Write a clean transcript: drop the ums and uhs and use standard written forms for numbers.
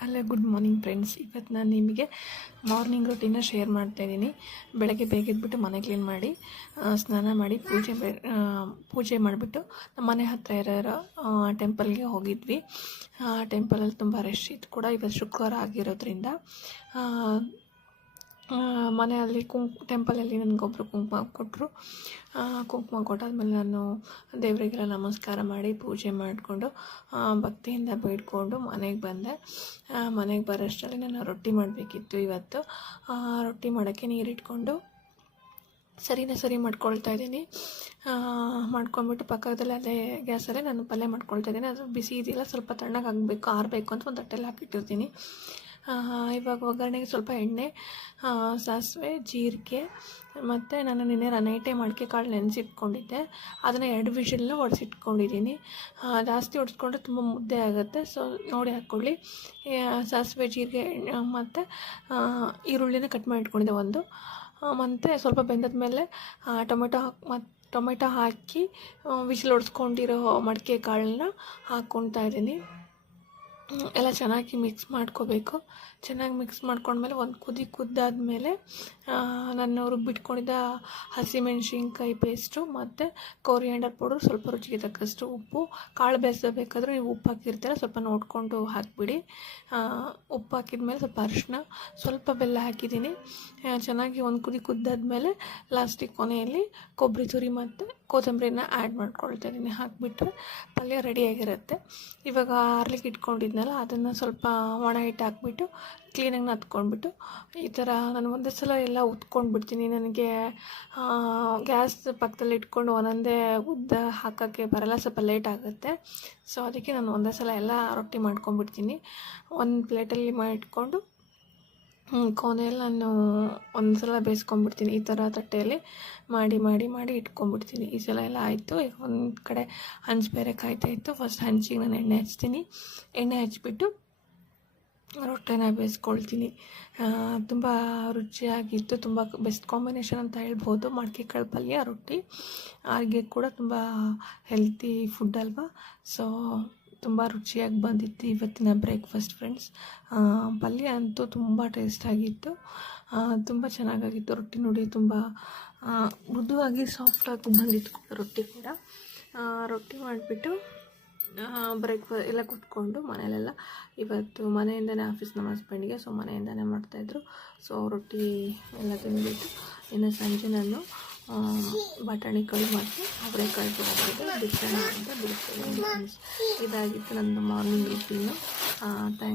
Hello good morning friends. ಇವತ್ತು ನಾನು ನಿಮಗೆ ಮಾರ್ನಿಂಗ್ ರೂಟೀನ ಶೇರ್ ಮಾಡ್ತಾಯಿದ್ದೀನಿ. ಬೆಳಗ್ಗೆ ಬೇಗ ಎದ್ಬಿಟ್ಟು ಮನೆ ಕ್ಲೀನ್ ಮಾಡಿ ಸ್ನಾನ ಮಾಡಿ ಪೂಜೆ ಮಾಡಿಬಿಟ್ಟು ನಮ್ಮ ಮನೆ ಹತ್ತಿರ ಇರೋ ಟೆಂಪಲ್ಗೆ ಹೋಗಿದ್ವಿ. ಟೆಂಪಲಲ್ಲಿ ತುಂಬ ರಶ್ ಇತ್ತು ಕೂಡ. ಇವತ್ತು ಶುಕ್ರವಾರ ಆಗಿರೋದ್ರಿಂದ ಮನೆಯಲ್ಲಿ ಟೆಂಪಲಲ್ಲಿ ನನಗೊಬ್ಬರು ಕುಂಕುಮ ಕೊಟ್ಟರು. ಕುಂಕುಮ ಕೊಟ್ಟಾದ್ಮೇಲೆ ನಾನು ದೇವರಿಗೆಲ್ಲ ನಮಸ್ಕಾರ ಮಾಡಿ ಪೂಜೆ ಮಾಡಿಕೊಂಡು ಭಕ್ತಿಯಿಂದ ಬೇಡ್ಕೊಂಡು ಮನೆಗೆ ಬಂದೆ. ಮನೆಗೆ ಬರೋಷ್ಟರಲ್ಲಿ ನಾನು ರೊಟ್ಟಿ ಮಾಡಬೇಕಿತ್ತು. ಇವತ್ತು ರೊಟ್ಟಿ ಮಾಡೋಕ್ಕೆ ನೀರಿಟ್ಕೊಂಡು ಸರಿ ಮಾಡ್ಕೊಳ್ತಾ ಇದ್ದೀನಿ. ಮಾಡ್ಕೊಂಡ್ಬಿಟ್ಟು ಪಕ್ಕದಲ್ಲಿ ಅದೇ ಗ್ಯಾಸಲ್ಲೇ ನಾನು ಪಲ್ಯ ಮಾಡ್ಕೊಳ್ತಾ ಇದ್ದೀನಿ. ಅದು ಬಿಸಿ ಇದೆಯಲ್ಲ, ಸ್ವಲ್ಪ ತಣ್ಣಗಾಗಬೇಕು, ಆರಬೇಕು ಅಂತ ಒಂದು ತಟ್ಟೆಲಿ ಹಾಕಿಟ್ಟಿರ್ತೀನಿ. ಇವಾಗ ಒಗ್ಗರಣೆಗೆ ಸ್ವಲ್ಪ ಎಣ್ಣೆ, ಸಾಸಿವೆ, ಜೀರಿಗೆ ಮತ್ತು ನಾನು ನಿನ್ನೆ ನೈಟೇ ಮಡಿಕೆ ಕಾಳು ನೆನೆಸಿಟ್ಕೊಂಡಿದ್ದೆ. ಅದನ್ನು 2 ವಿಷಲ್ನ ಹೊಡೆಸಿಟ್ಕೊಂಡಿದ್ದೀನಿ. ಜಾಸ್ತಿ ಹೊಡೆಸ್ಕೊಂಡ್ರೆ ತುಂಬ ಮುದ್ದೆ ಆಗುತ್ತೆ, ಸೊ ನೋಡಿ ಹಾಕ್ಕೊಳ್ಳಿ. ಸಾಸಿವೆ, ಜೀರಿಗೆ ಮತ್ತು ಈರುಳ್ಳಿನ ಕಟ್ ಮಾಡಿ ಇಟ್ಕೊಂಡಿದ್ದೆ ಒಂದು. ಮತ್ತು ಸ್ವಲ್ಪ ಬೆಂದದ ಮೇಲೆ ಟೊಮೆಟೊ ಹಾಕಿ ವಿಷಲ್ ಹೊಡೆಸ್ಕೊಂಡಿರೋ ಮಡಿಕೆ ಕಾಳನ್ನ ಹಾಕ್ಕೊಳ್ತಾ ಇದ್ದೀನಿ. ಎಲ್ಲ ಚೆನ್ನಾಗಿ ಮಿಕ್ಸ್ ಮಾಡ್ಕೋಬೇಕು. ಚೆನ್ನಾಗಿ ಮಿಕ್ಸ್ ಮಾಡ್ಕೊಂಡ್ಮೇಲೆ ಒಂದು ಕುದ್ದಾದಮೇಲೆ ನಾನು ರುಬ್ಬಿಟ್ಕೊಂಡಿದ್ದ ಹಸಿಮೆಣ್ಸಿನ್ಕಾಯಿ ಪೇಸ್ಟು ಮತ್ತು ಕೊರಿಯಾಂಡರ್ ಪೌಡರ್, ಸ್ವಲ್ಪ ರುಚಿಗೆ ತಕ್ಕಷ್ಟು ಉಪ್ಪು. ಕಾಳು ಬೇಯಿಸಬೇಕಾದ್ರೂ ನೀವು ಉಪ್ಪು ಹಾಕಿರ್ತೀರ, ಸ್ವಲ್ಪ ನೋಡಿಕೊಂಡು ಹಾಕಿಬಿಡಿ. ಉಪ್ಪು ಹಾಕಿದ್ಮೇಲೆ ಸ್ವಲ್ಪ ಅರಿಶಿನ, ಸ್ವಲ್ಪ ಬೆಲ್ಲ ಹಾಕಿದ್ದೀನಿ. ಚೆನ್ನಾಗಿ ಒಂದು ಕುದ್ದಾದ್ಮೇಲೆ ಲಾಸ್ಟಿಗೆ ಕೊನೆಯಲ್ಲಿ ಕೊಬ್ಬರಿ ತುರಿ ಮತ್ತು ಕೊತ್ತಂಬರಿನ ಆ್ಯಡ್ ಮಾಡ್ಕೊಳ್ತಾ ಇದ್ದೀನಿ. ಹಾಕಿಬಿಟ್ರೆ ಪಲ್ಯ ರೆಡಿಯಾಗಿರುತ್ತೆ. ಇವಾಗ ಆರ್ಲಿಕ್ಕೆ ಇಟ್ಕೊಂಡಿದ್ನಲ್ಲ, ಅದನ್ನು ಸ್ವಲ್ಪ ಒಣ ಹಿಟ್ಟು ಹಾಕ್ಬಿಟ್ಟು ಕ್ಲೀನಾಗಿ ನತ್ಕೊಂಡ್ಬಿಟ್ಟು ಈ ಥರ ನಾನು ಒಂದೇ ಸಲ ಎಲ್ಲ ಉತ್ಕೊಂಡ್ಬಿಡ್ತೀನಿ. ನನಗೆ ಗ್ಯಾಸ್ ಪಕ್ಕದಲ್ಲಿ ಇಟ್ಕೊಂಡು ಒಂದೊಂದೇ ಉದ್ದ ಹಾಕೋಕ್ಕೆ ಬರಲ್ಲ, ಸ್ವಲ್ಪ ಲೇಟ್ ಆಗುತ್ತೆ. ಸೊ ಅದಕ್ಕೆ ನಾನು ಒಂದೇ ಸಲ ಎಲ್ಲ ರೊಟ್ಟಿ ಮಾಡ್ಕೊಂಡ್ಬಿಡ್ತೀನಿ. ಒಂದು ಪ್ಲೇಟಲ್ಲಿ ಮಾಡಿಟ್ಕೊಂಡು ಕೊನೆಯಲ್ಲಿ ನಾನು ಒಂದು ಸಲ ಬೇಯಿಸ್ಕೊಂಡ್ಬಿಡ್ತೀನಿ. ಈ ಥರ ತಟ್ಟೆಯಲ್ಲಿ ಮಾಡಿ ಇಟ್ಕೊಂಡ್ಬಿಡ್ತೀನಿ. ಈ ಸಲ ಎಲ್ಲ ಆಯಿತು. ಈಗ ಒಂದು ಕಡೆ ಹಂಚು ಬೇರೆ ಕಾಯ್ತಾ ಇತ್ತು. ಫಸ್ಟ್ ಹಂಚಿಗೆ ನಾನು ಎಣ್ಣೆ ಹಚ್ತೀನಿ. ಎಣ್ಣೆ ಹಚ್ಬಿಟ್ಟು ರೊಟ್ಟಿನ ಬೇಯಿಸ್ಕೊಳ್ತೀನಿ. ತುಂಬ ರುಚಿಯಾಗಿತ್ತು. ತುಂಬ ಬೆಸ್ಟ್ ಕಾಂಬಿನೇಷನ್ ಅಂತ ಹೇಳ್ಬೋದು. ಮಡಿಕೆ ಕಾಳು ಪಲ್ಯ, ರೊಟ್ಟಿ. ಆರೋಗ್ಯ ಕೂಡ ತುಂಬ ಹೆಲ್ತಿ ಫುಡ್ ಅಲ್ವಾ. ಸೊ ತುಂಬ ರುಚಿಯಾಗಿ ಬಂದಿತ್ತು ಇವತ್ತಿನ ಬ್ರೇಕ್ಫಾಸ್ಟ್ ಫ್ರೆಂಡ್ಸ್. ಪಲ್ಯ ಅಂತೂ ತುಂಬ ಟೇಸ್ಟಾಗಿತ್ತು, ತುಂಬ ಚೆನ್ನಾಗಾಗಿತ್ತು. ರೊಟ್ಟಿ ನೋಡಿ ತುಂಬ ಮೃದುವಾಗಿ ಸಾಫ್ಟಾಗಿ ಬಂದಿತ್ತು ರೊಟ್ಟಿ ಕೂಡ. ರೊಟ್ಟಿ ಮಾಡಿಬಿಟ್ಟು ಎಲ್ಲ ಕೂತ್ಕೊಂಡು ಮನೆಯಲ್ಲೆಲ್ಲ ಇವತ್ತು ಮನೆಯಿಂದನೇ ಆಫೀಸ್ ನಮ್ಮ ಹಸ್ಬೆಂಡ್ಗೆ, ಸೊ ಮನೆಯಿಂದನೇ ಮಾಡ್ತಾಯಿದ್ರು. ಸೊ ರೊಟ್ಟಿ ಎಲ್ಲ ತಿಂದ್ಬಿಟ್ಟು ಇನ್ನು ಸಂಜೆ ನಾನು ಬಟಾಣಿ ಕಾಳು ಮತ್ತು ಅವರೆಕಾಳು ತೊಗೊಂಡಿದ್ದೆ, ಬಿತ್ತನೆ ಅಂತ ಬಿಡ್ತೇನೆ. ಇದಾಗಿತ್ತು ನನ್ನ ಮಾರ್ನಿಂಗ್ ರೂಟೀನು.